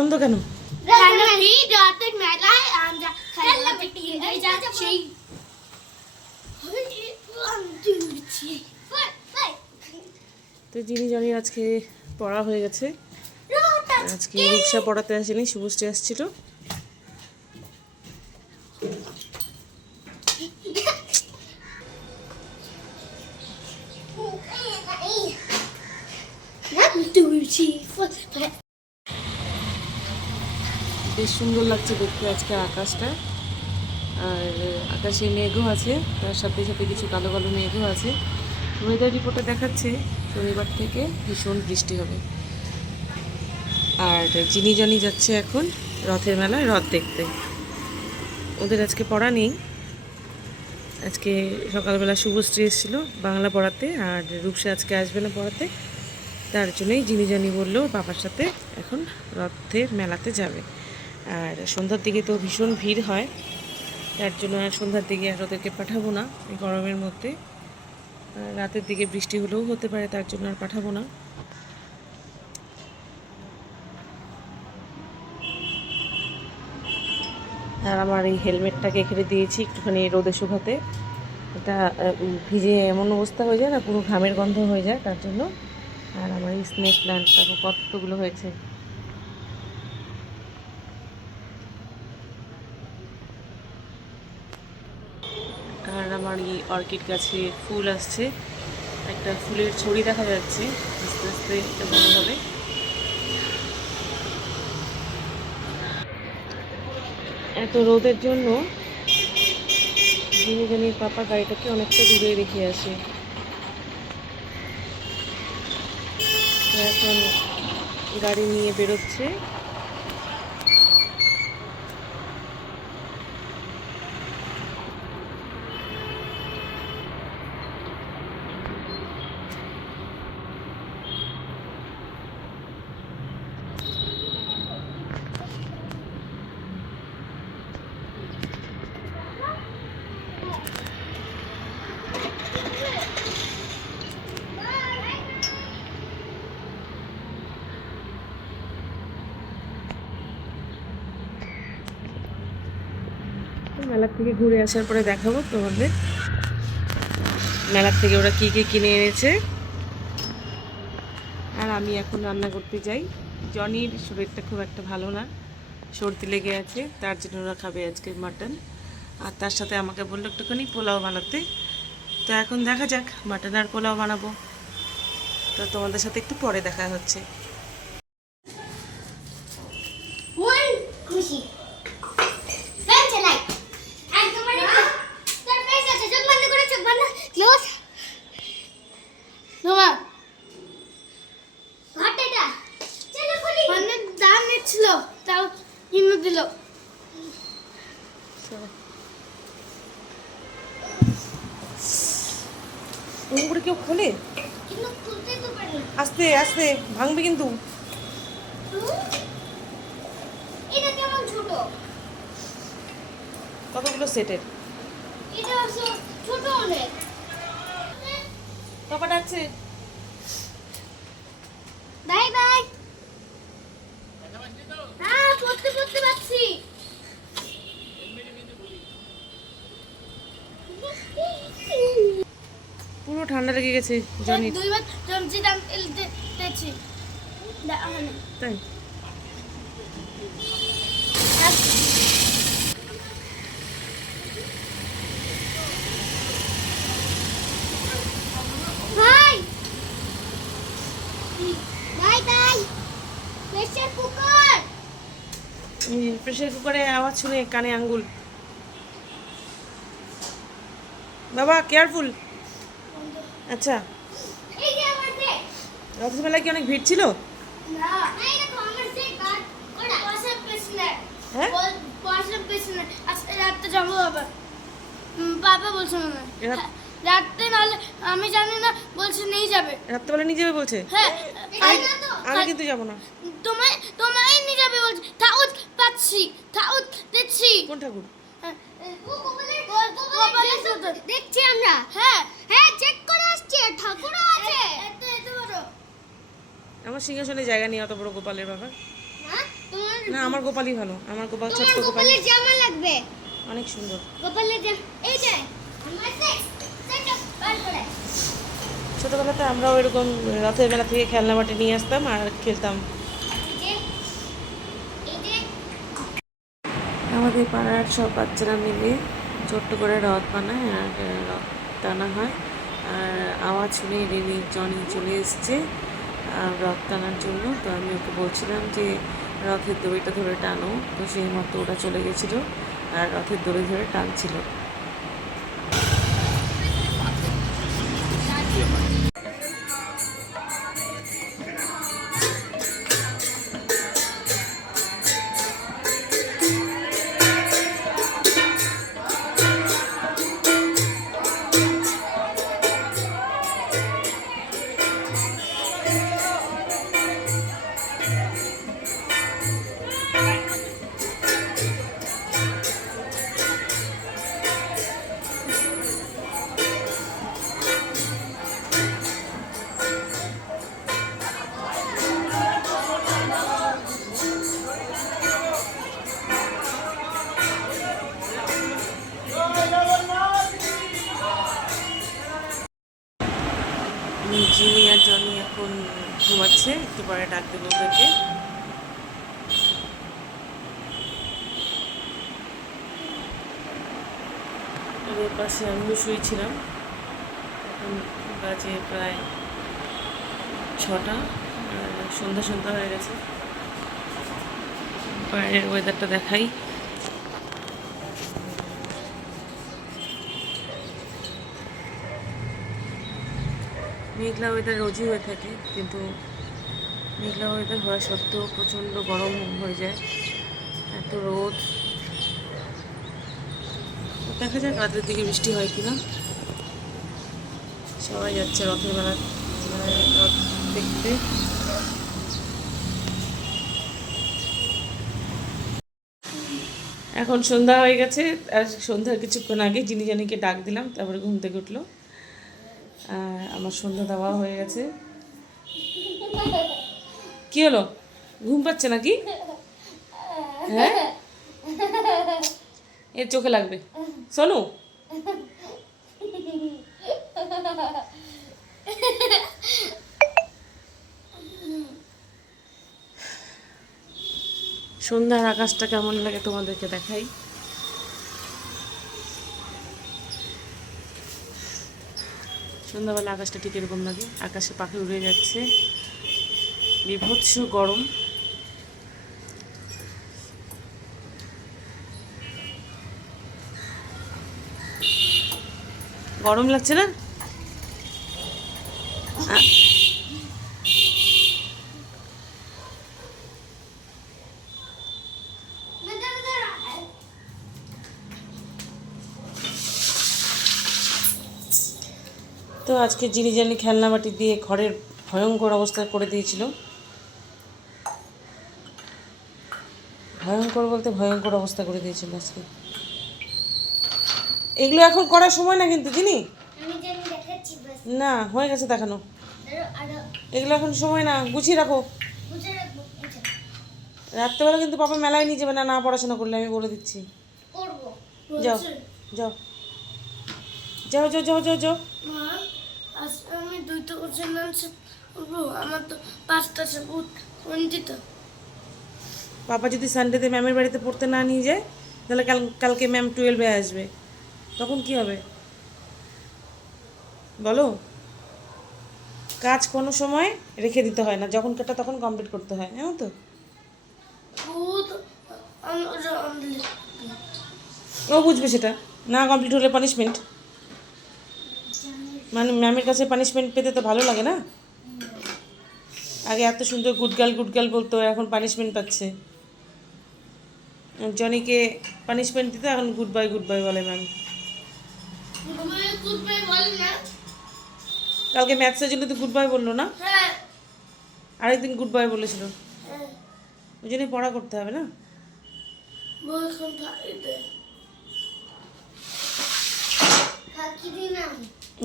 আনন্দ কেন? তো যিনি জানি আজকে পড়া হয়ে গেছে। আজকে রিক্সা পড়াতে আসেনি শুভশ্রী আসছিল। সুন্দর লাগছে দেখতে আজকে আকাশটা। আর আকাশে মেঘও আছে, তার সাথে সাথে কিছু কালো কালো মেঘও আছে। ওয়েদার রিপোর্টে দেখাচ্ছে শনিবার থেকে ভীষণ বৃষ্টি হবে। আর চিনি জানি যাচ্ছে এখন রথের মেলায়, রথ দেখতে। ওদের আজকে পড়া নেই। আজকে সকালবেলা শুভশ্রী এসেছিল বাংলা পড়াতে, আর রূপসা আজকে আসবে না পড়াতে। তার জন্যই জিনি জানি বলল বাবার সাথে এখন রথের মেলাতে যাবে। আর সন্ধ্যার দিকে তো ভীষণ ভিড় হয়, তার জন্য আর সন্ধ্যার দিকে আর ওদেরকে পাঠাবো না, এই গরমের মধ্যে। রাতের দিকে বৃষ্টি হলেও হতে পারে, তার জন্য আর পাঠাবো না। আর আমার এই হেলমেটটাকে এখানে দিয়েছি একটুখানি রোদে শুকাতে এটা ভিজে এমন অবস্থা হয়ে যায় না, পুরো ঘামের গন্ধ হয়ে যায় তার জন্য। আর আমার এই স্নেক প্ল্যান্টটা কতগুলো হয়েছে। আর আমার এই অর্কিড গাছে ফুল আসছে। একটা ফুলের ছড়ি দেখা যাচ্ছে। আস্তে আস্তে এটা বড় হবে। এত রোদের জন্য জানি পাপা গাড়িটাকে অনেকটা দূরে রেখে আসে। এখন গাড়ি নিয়ে বেরোচ্ছে তো মেলার থেকে ঘুরে আসার পরে দেখাবো তোমাদের। মেলার থেকে ওরা কি কি কিনে এনেছে। আর আমি এখন রান্না করতে যাই। জনির শরীরটা খুব একটা ভালো না, সর্দি লেগে আছে, তার জন্য ওরা খাবে আজকে মাটন। আর তার সাথে আমাকে বলল একটুখানি পোলাও বানাতে। তো এখন দেখা যাক মাটন আর পোলাও বানাবো। তো তোমাদের সাথে একটু পরে দেখা হচ্ছে ওই খুশি ফ্যান চালাই একদমই তোর ফেস আছে চোখ বন্ধ করে চোখ বন্ধ ক্লোজ নোমা ঘাটেটা চলো খুলি মানে দাম নিচ্ছিল তাও কিনে দিল ওরকম করে কেউ খোলে? আস্তে আস্তে ভাঙবে কিন্তু। কতগুলো সেটের? আছে ছোট অনেক। পাপা ডাকছে বাই বাই হ্যাঁ পড়তে পড়তে পারছি পুরো ঠান্ডা লেগে গেছে জনি। দুইবার চমচি দাম তেছি তাই। প্রেশার কুকারে আওয়াজ শুনে কানে আঙ্গুল। বাবা কেয়ারফুল আচ্ছা। এই যে আমার যে রথের মেলায় কি অনেক ভিড় ছিল? না এই দেখো আমার যে কার্ড ওটা পয়সা পেছনে হ্যাঁ? পয়সা পেছনে আজকে রাতে যাব উম, বাবা বলছে মনে হয়। এরা- হ্যাঁ, রাতে নাহলে আমি জানি না বলছে নিয়ে যাবে। রাত্রেবেলা নিয়ে যাবে বলছে? হ্যাঁ আমি কিন্তু যাব না। তোমায় তোমায় নিয়ে যাবে বলছে। তাউত পাচ্ছি তাউত দিচ্ছি। কোন ঠাকুর? দেখছি আমরা। হ্যাঁ। হ্যাঁ চেক করে আছে। এত এত বড়। আমার সিংহাসনে জায়গা নেই অত বড় গোপালের বাবা। না আমার গোপালই ভালো। আমার গোপাল ছোট্ট গোপাল। গোপালের জামা লাগবে। অনেক সুন্দর। গোপালের জামা এই যে আমার সেট সেট বার করে। ছোটোবেলাতে আমরাও এরকম রথের মেলা থেকে খেলনা বাটি নিয়ে আসতাম আর খেলতাম। আমাদের পাড়ার সব বাচ্চারা মিলে ছোট্ট করে রথ বানায় আর রথ টানা হয়। আওয়াজ শুনে রেনি জনি চলে এসছে রথ টানার জন্য। তো আমি ওকে বলছিলাম যে, রথের দড়িটা ধরে টানো। তো সেই মতো ওটা চলে গেছিল আর রথের দড়ি ধরে টানছিল। এখন ঘুমাচ্ছে, একটু পরে ডাক দেবো ওদেরকে। ওদের পাশে আমিও শুয়েছিলাম। এখন বাজে প্রায় ছটা সন্ধ্যা সন্ধ্যা হয়ে গেছে। বাইরের ওয়েদারটা দেখাই। মেঘলা ওয়েদার রোজই হয়ে থাকে, কিন্তু মেঘলা ওয়েদার হওয়া সত্ত্বেও প্রচণ্ড গরম হয়ে যায়। এত রোদ। দেখা যাক রাতের দিকে বৃষ্টি হয় কিনা। সবাই যাচ্ছে রথের মেলা রথ দেখতে। এখন সন্ধ্যা হয়ে গেছে, আর সন্ধ্যার কিছুক্ষণ আগে জিনি জানিকে ডাক দিলাম, তারপরে ঘুম থেকে উঠল। আমার সন্ধ্যা দেওয়া হয়ে গেছে। কি হলো? ঘুম পাচ্ছে নাকি? হ্যাঁ? এর চোখে লাগবে। শোনো সন্ধ্যার আকাশটা কেমন লাগে তোমাদেরকে দেখাই? সন্ধ্যাবেলা আকাশটা ঠিক এরকম লাগে। আকাশে পাখি উড়ে যাচ্ছে। বিভৎস গরম। গরম লাগছে না? আজকে জিনি জানি খেলনা বাটি দিয়ে ঘরের ভয়ঙ্কর অবস্থা করে দিয়েছিল। ভয়ঙ্কর বলতে ভয়ঙ্কর অবস্থা করে দিয়েছিল আজকে। এগুলো এখন করার সময় না কিন্তু জিনি না হয়ে গেছে দেখানো। এগুলো এখন সময় না গুছিয়ে রাখো। রাত্রেবেলা কিন্তু পাপা মেলায় নিয়ে যাবে না না পড়াশোনা করলে আমি বলে দিচ্ছি। যাও যাও। যাও যাও যাও যাও যাও। দুইটা কোশ্চেন আনসার করব আমার তো পাঁচটা সাবুত কোনটি তো পাপা যদি সানডেতে ম্যামের বাড়িতে পড়তে না নিয়ে যায় তাহলে কাল কালকে ম্যাম টুয়েলভে আসবে তখন কি হবে বলো কাজ কোনো সময় রেখে দিতে হয় না যখন কাটা তখন কমপ্লিট করতে হয় জানো তো ও বুঝবে সেটা না কমপ্লিট হলে পানিশমেন্ট মানে ম্যামের কাছে পানিশমেন্ট পেতে তো ভালো লাগে না? আগে এত সুন্দর গুডগাল গুডগাল বলতো, এখন পানিশমেন্ট পাচ্ছে। জনিকে পানিশমেন্ট দিতে এখন গুড বাই গুড বাই বলে ম্যাম। কালকে ম্যাথসের জন্য তো গুড বাই বলল না? আরেকদিন গুড বাই বলেছিল। ওই জন্যই পড়া করতে হবে না?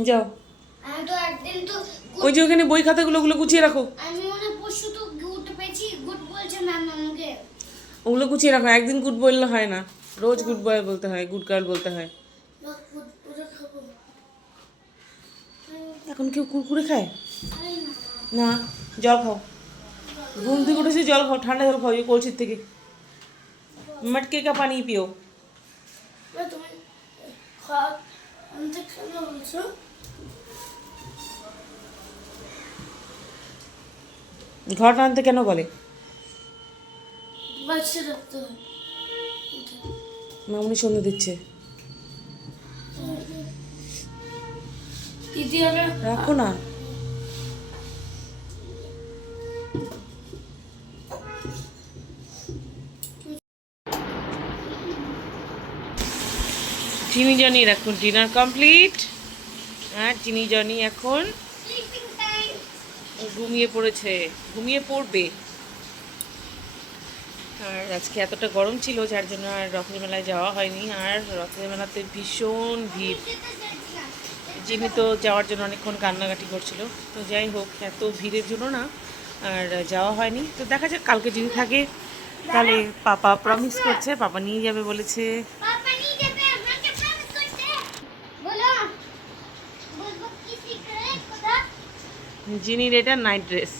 যাও। ওই যে ওখানে বই খাতাগুলো ওগুলো গুছিয়ে রাখো। ওগুলো গুছিয়ে রাখো একদিন গুড বললে হয় না। রোজ গুড বয় বলতে হয় গুড গার্ল বলতে হয়। এখন কেউ কুরকুরে খায়? না। জল খাও। ঘুম থেকে উঠেছে জল খাও ঠান্ডা জল খাও এই কলসির থেকে। মটকে কা পানি পিও তুমি খাওয়া আনতে কেন বলছো ঘর টানতে কেন বলে? মামনি সন্ধ্যে দিচ্ছে। রাখো না। চিনি জনি এখন ডিনার কমপ্লিট হ্যাঁ চিনি জনি এখন ঘুমিয়ে পড়েছে। ঘুমিয়ে পড়বে। আর আজকে এতটা গরম ছিল, যার জন্য আর রথের মেলায় যাওয়া হয়নি। আর রথের মেলাতে ভীষণ ভিড়। যিনি তো যাওয়ার জন্য অনেকক্ষণ কান্নাকাটি করছিল। তো যাই হোক, এত ভিড়ের জন্য না আর যাওয়া হয়নি। তো দেখা যাক, কালকে যদি থাকে, তাহলে পাপা প্রমিস করছে, পাপা নিয়ে যাবে বলেছে পাপা নিয়ে যাবে আমাকে প্রমিস করতে বলো বলব কি সিক্রেট কথা জিনির এটা নাইট ড্রেস।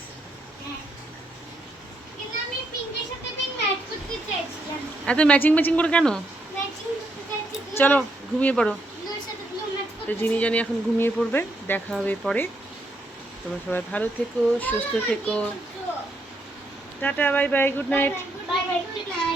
এত ম্যাচিং ম্যাচিং করে কেন? চলো ঘুমিয়ে পড়ো। তো জিনি জানি এখন ঘুমিয়ে পড়বে দেখা হবে পরে। তোমরা সবাই ভালো থেকো সুস্থ থেকো tata bye bye good night bye bye good night